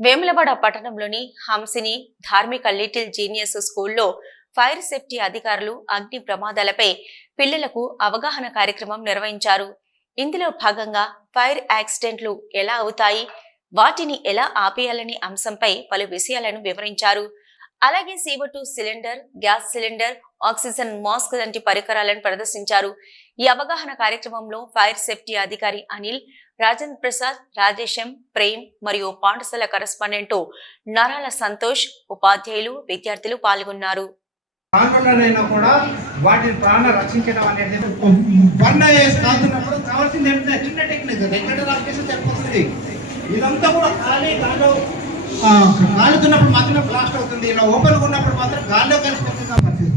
వేములవాడ పట్టణంలోని Hamsini Dharmika little genius స్కూల్లో fire safety అధికారులు అగ్ని ప్రమాదాలపై పిల్లలకు అవగాహన కార్యక్రమం నిర్వహించారు. ఇందులో భాగంగా ఫైర్ యాక్సిడెంట్లు ఎలా అవుతాయి? వాటిని ఎలా ఆపేయాలనే అంశంపై పలు విషయాలను వివరించారు. అలాగే CO two cylinder gas cylinder oxygen mask వంటి పరికరాలను ప్రదర్శించారు. ఈ అవగాహన కార్యక్రమంలో ఫైర్ సేఫ్టీ అధికారి అనిల్ రాజేంద్ర ప్రసాద్ రాజేశం ప్రేమ్ మరియు పాఠశాల కరెస్పాండెంట్ నరాల సంతోష్ ఉపాధ్యాయులు విద్యార్థులు పాల్గొన్నారు. ప్రాణులనైనా కూడా వాటిని ప్రాణ రక్షించడం అనేది బండ వేసి కాల్తున్నప్పుడు కావాల్సింది ఏంటంటే చిన్న టెక్నిక్ ఎక్కడ రాకేసి సరిపోతుంది ఇదంతా కూడా ఖాళీ గాల్లో కాలుతున్నప్పుడు మాత్రమే బ్లాస్ట్ అవుతుంది. ఇలా ఓపెన్ ఉన్నప్పుడు మాత్రం గాల్లో కలిసిపోతుంది పరిస్థితి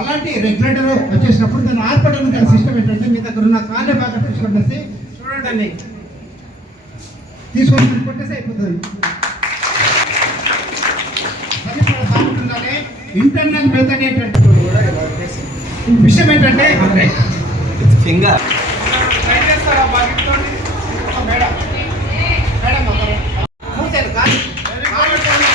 అలాంటి రెగ్యులేటర్ వచ్చేసినప్పుడు దాన్ని ఆర్పడానికి గల సిస్టమ్ ఏంటంటే మీ దగ్గర ఉన్న కాలే బాగా తీసుకొట్టేసి చూడండి తీసుకొని కొట్టేసి అయిపోతుంది. ఇంటర్నల్ మెథడ్ ఏంటంటే విషయం ఏంటంటే ఫింగర్ ట్రై చేస్తారా? బాగా మేడం మేడం ఒకరు. మూసేది కాదు. కాలు పెట్టండి.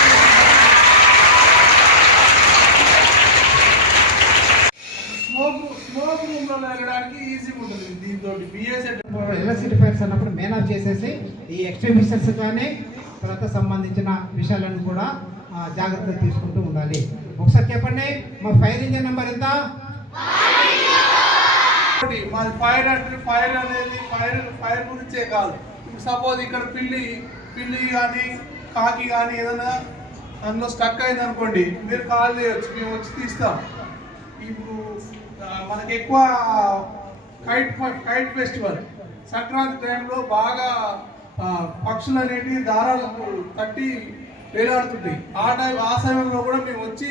స్మోక్ స్మోక్ రూమ్లో వెళ్ళడానికి ఈజీగా ఉంటుంది దీంతో బిఎస్ ఎలక్ట్రిసిటీ ఫైర్స్ అన్నప్పుడు మేన్ ఆఫ్ చేసేసి ఈ ఎక్స్ట్రీమిస్టర్స్ కానీ తర్వాత సంబంధించిన విషయాలను కూడా జాగ్రత్తలు తీసుకుంటూ ఉండాలి. ఒకసారి చెప్పండి మా ఫైర్ ఇంజిన్ నెంబర్ ఎంత? మాది ఫైర్ అంటే ఫైర్ అనేది ఫైర్ ఫైర్ గురించే కాదు. సపోజ్ ఇక్కడ పిల్లి పిల్లి కానీ కాకి కానీ ఏదైనా అందులో స్టక్ అయింది అనుకోండి మీరు కాల్ చేయొచ్చు మేము వచ్చి తీస్తాం. ఇప్పుడు మనకి ఎక్కువ కైట్ కైట్ ఫెస్టివల్. సంక్రాంతి టైంలో బాగా పక్షులు అనేటివి దారాలకు తట్టి వేలాడుతుంటాయి ఆ టైం ఆ సమయంలో కూడా మేము వచ్చి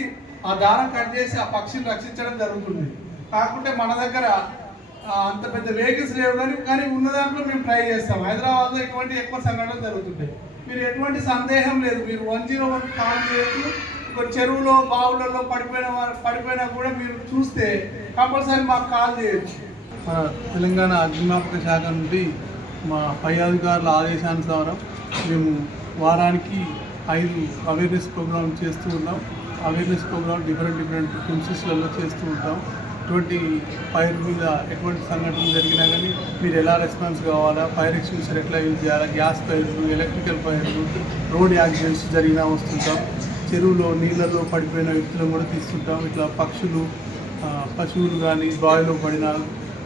ఆ దారం కట్ చేసి ఆ పక్షిని రక్షించడం జరుగుతుంది కాకుంటే మన దగ్గర అంత పెద్ద వెహికల్స్ లేవు కానీ కానీ ఉన్న దాంట్లో మేము ట్రై చేస్తాం. హైదరాబాద్లో ఇటువంటి ఎక్కువ సంఘటనలు జరుగుతుంటాయి మీరు ఎటువంటి సందేహం లేదు. మీరు వన్ జీరో వన్ కాల్ చేయొచ్చు. చెరువులో బావులలో పడిపోయిన వారు పడిపోయినా కూడా మీరు చూస్తే కంపల్సరీ మాకు కాల్ చేయొచ్చు. మన తెలంగాణ అగ్నిమాపక శాఖ నుండి మా పై అధికారుల ఆదేశానుసారం మేము వారానికి ఐదు అవేర్నెస్ ప్రోగ్రామ్ చేస్తూ ఉన్నాం. అవేర్నెస్ ప్రోగ్రామ్ డిఫరెంట్ డిఫరెంట్ ప్రిన్సిస్లలో చేస్తూ ఉంటాం. ఎటువంటి ఫైర్ మీద ఎటువంటి సంఘటనలు జరిగినా కానీ మీరు ఎలా రెస్పాన్స్ కావాలా? ఫైర్ ఎక్స్టింగ్విషర్ ఎట్లా యూజ్ చేయాలా? గ్యాస్ ఫైర్లు ఎలక్ట్రికల్ ఫైర్లు రోడ్ యాక్సిడెంట్స్ జరిగినా వస్తుంటాం. చెరువులో నీళ్ళలో పడిపోయిన వ్యక్తులను కూడా తీస్తుంటాం ఇట్లా పక్షులు పశువులు కానీ బావిలో పడిన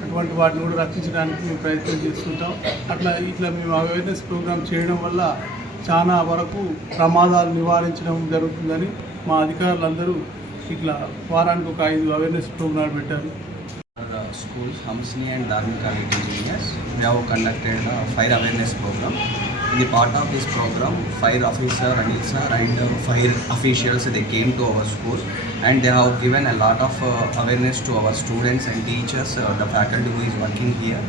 అటువంటి వాటిని కూడా రక్షించడానికి మేము ప్రయత్నం చేస్తుంటాం. అట్లా ఇట్లా మేము అవేర్నెస్ ప్రోగ్రామ్ చేయడం వల్ల చాలా వరకు ప్రమాదాలు నివారించడం జరుగుతుందని మా అధికారులందరూ ఇట్లా వారానికి ఒక ఐదు అవేర్నెస్ ప్రోగ్రాం పెట్టారు. School uh, and Dharmika engineers Dharmika Little conducted we awareness programme the part of this program, fire officer Anil sir and uh, fire officials they came to our school and they have given a lot of uh, awareness to our students and teachers, uh, the faculty who is working here.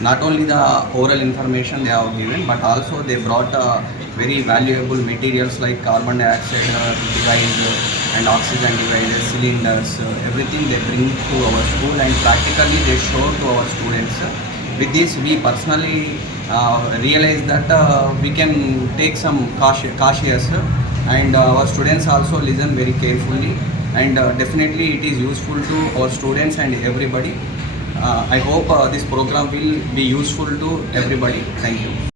Not only the oral information they have given, but also they brought uh, very valuable materials like carbon dioxide uh, device uh, and oxygen devices, cylinders, uh, everything they bring to our school and practically they show to our students. With this, we personally uh, realize that uh, we can take some cautious, cautious uh, and uh, our students also listen very carefully and uh, definitely it is useful to our students and everybody. Uh, I hope uh, this program will be useful to everybody. Thank you.